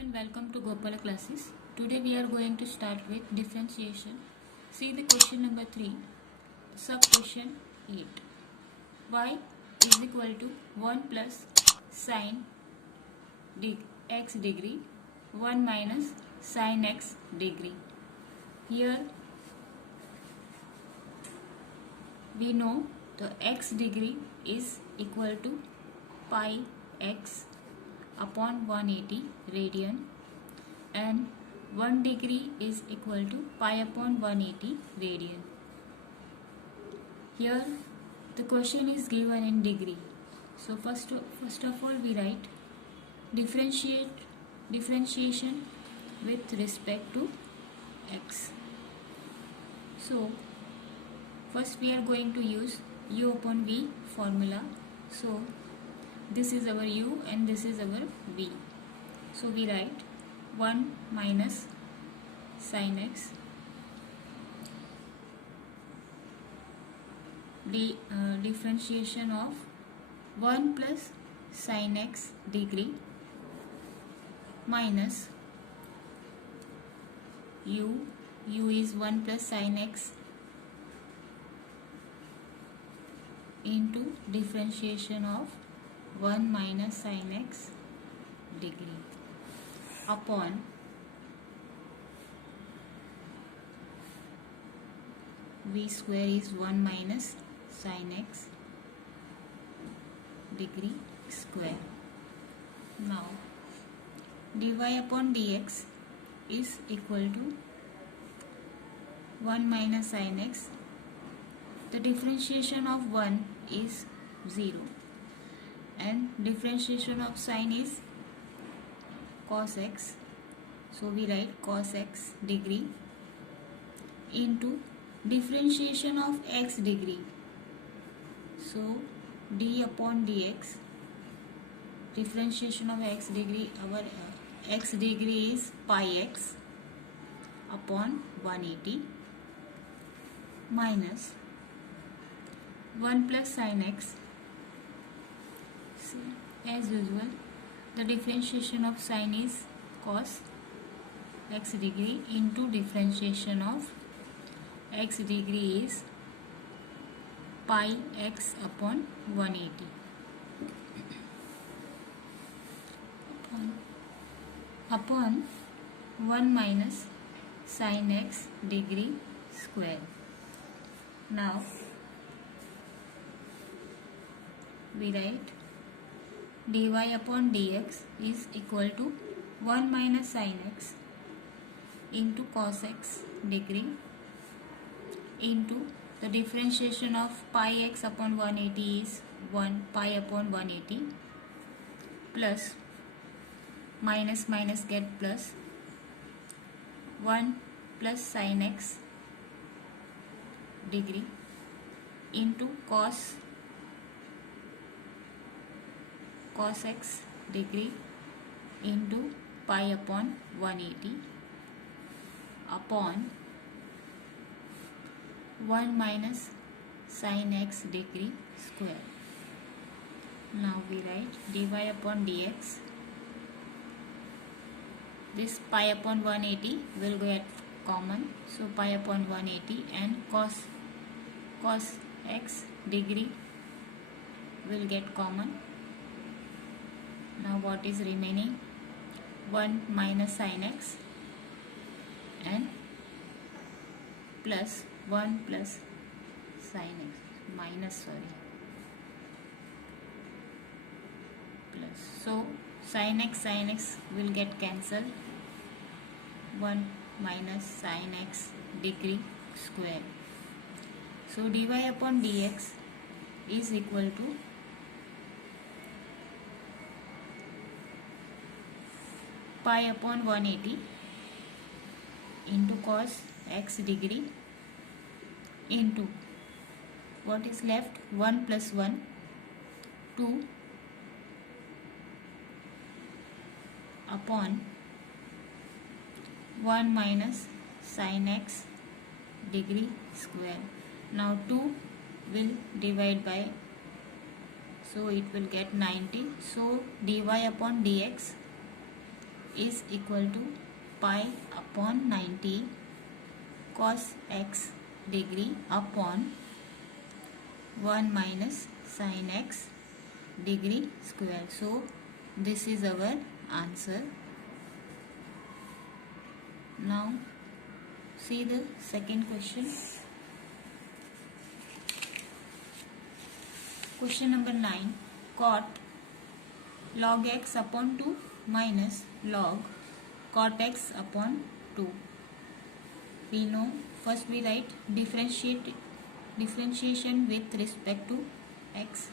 and welcome to Gopala classes. Today we are going to start with differentiation. See the question number 3, sub question 8. Y is equal to 1 plus sine x degree 1 minus sine x degree. Here we know the x degree is equal to pi x upon 180 radian and 1 degree is equal to pi upon 180 radian. Here the question is given in degree. So first of all we write differentiation with respect to x. So first we are going to use u upon v formula. So this is our u and this is our v. So we write 1 minus sin x differentiation of 1 plus sin x degree minus u is 1 plus sin x into differentiation of 1 minus sin x degree upon v square is 1 minus sin x degree square. Now dy upon dx is equal to 1 minus sin x. The differentiation of 1 is 0 and differentiation of sine is cos x. So we write cos x degree into differentiation of x degree. So d upon dx, differentiation of x degree, our x degree is pi x upon 180 minus 1 plus sin x. See, as usual the differentiation of sine is cos x degree into differentiation of x degree is pi x upon 180 upon 1 minus sin x degree square. Now we write dy upon dx is equal to 1 minus sin x into cos x degree into the differentiation of pi x upon 180 is 1 pi upon 180 plus minus minus get plus 1 plus sin x degree into cos x degree into pi upon 180 upon 1 minus sin x degree square. Now we write dy upon dx. This pi upon 180 will get common. So pi upon 180 and cos x degree will get common. Now what is remaining? 1 minus sin x and plus 1 plus sin x minus plus. So sin x will get cancelled. 1 minus sin x degree square. So dy upon dx is equal to pi upon 180 into cos x degree into what is left 1 plus 1 2 upon 1 minus sin x degree square. Now 2 will divide by, so it will get 90. So dy upon dx is equal to pi upon 90 cos x degree upon 1 minus sin x degree square. So this is our answer. Now see the second question. Question number 9. Cot log x upon 2 minus log cot x upon 2. We know, first we write differentiation with respect to x.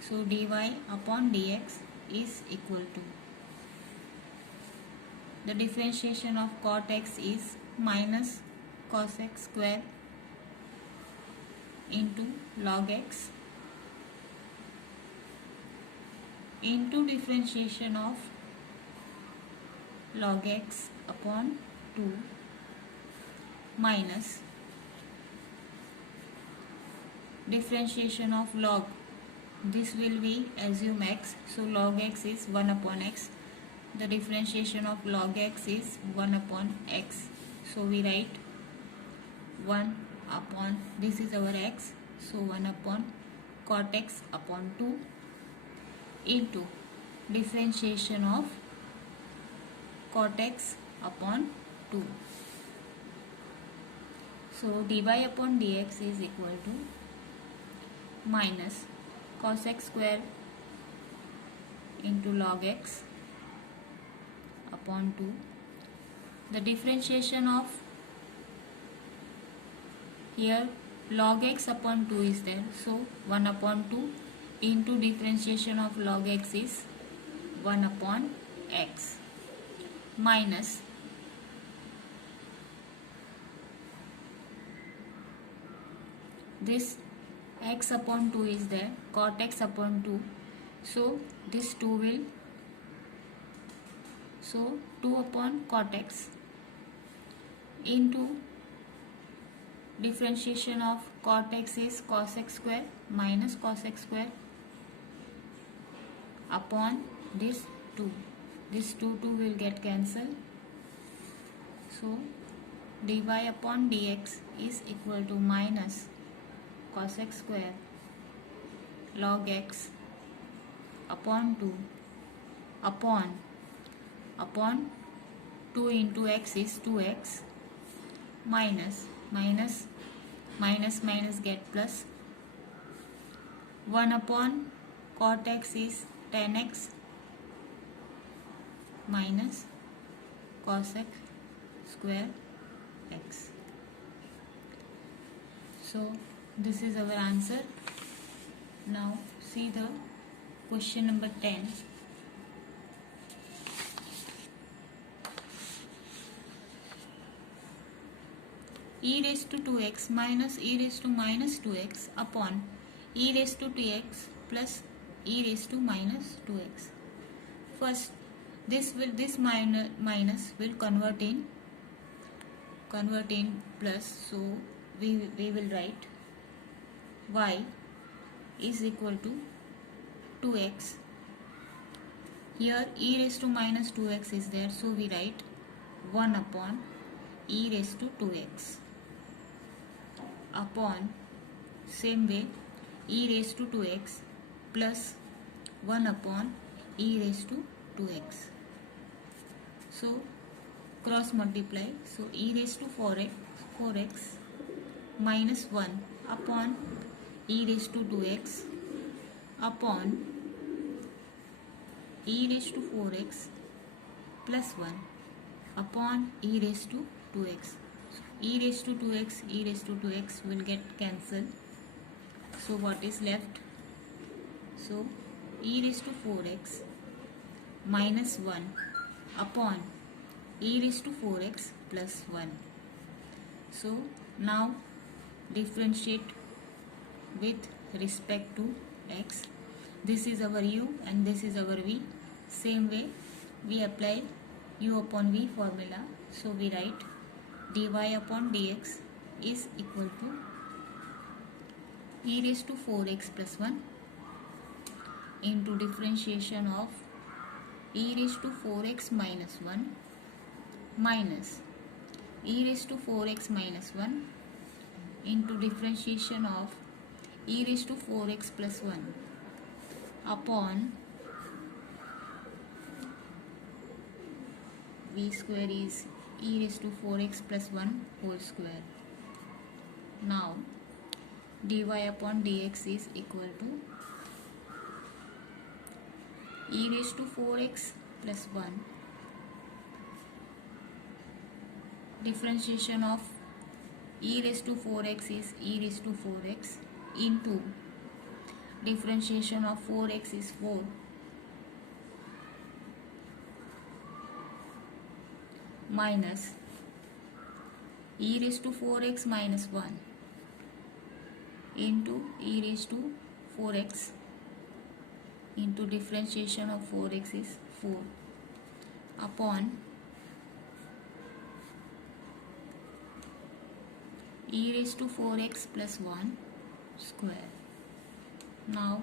So dy upon dx is equal to, the differentiation of cot x is minus cos x square into log x into differentiation of log x upon 2 minus differentiation of log, this will be assume x, so log x is 1 upon x, the differentiation of log x is 1 upon x, so we write 1 upon, this is our x, so 1 upon cot x upon 2 into differentiation of cot x upon 2. So dy upon dx is equal to minus cos x square into log x upon 2. The differentiation of here log x upon 2 is there, so 1 upon 2 into differentiation of log x is 1 upon x minus this x upon 2 is there, cot x upon 2, so this 2 will, so 2 upon cot x into differentiation of cot x is cos x square minus cos x square upon this 2. This 2 will get cancelled. So dy upon dx is equal to minus cos x square log x upon 2 upon 2 into x is 2x minus get plus 1 upon cot x is 10x minus cos x square x. So this is our answer. Now see the question number 10. E raised to 2x minus e raised to minus 2x upon e raised to 2x plus e raised to minus 2x. First, this minus will convert in plus, so we will write y is equal to 2x. Here e raised to minus 2x is there, so we write 1 upon e raised to 2x upon, same way, e raised to 2x plus 1 upon e raised to 2x. So cross multiply, so e raised to 4x minus 1 upon e raised to 2x upon e raised to 4x plus 1 upon e raised to 2x. So e raised to 2x will get cancelled. So what is left? So e raised to 4x minus 1 upon e raised to 4x plus 1. So now differentiate with respect to x. This is our u and this is our v. Same way we apply u upon v formula. So we write dy upon dx is equal to e raised to 4x plus 1 into differentiation of e raised to 4x minus 1 minus e raised to 4x minus 1 into differentiation of e raised to 4x plus 1 upon v square is e raised to 4x plus 1 whole square. Now dy upon dx is equal to e raised to 4x plus 1 differentiation of e raised to 4x is e raised to 4x into differentiation of 4x is 4 minus e raised to 4x minus 1 into e raised to 4x into differentiation of 4x is 4 upon e raised to 4x plus 1 square. Now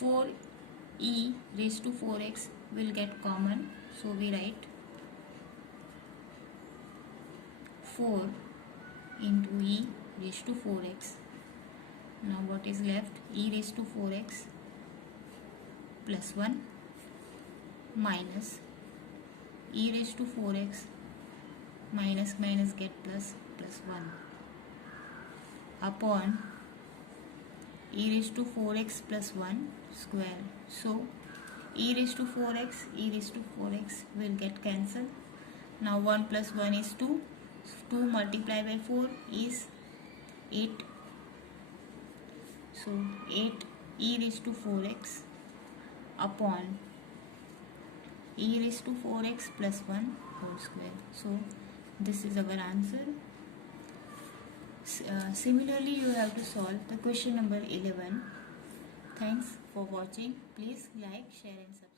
4e raised to 4x will get common, so we write 4 into e raised to 4x. Now what is left? E raised to 4x plus 1 minus e raised to 4x minus minus get plus 1 upon e raised to 4x plus 1 square. So e raised to 4x will get cancelled. Now 1 plus 1 is 2. 2 multiplied by 4 is 8. So 8 e raised to 4x upon e raised to 4x plus 1 whole square. So this is our answer. Similarly, you have to solve the question number 11. Thanks for watching. Please like, share and subscribe.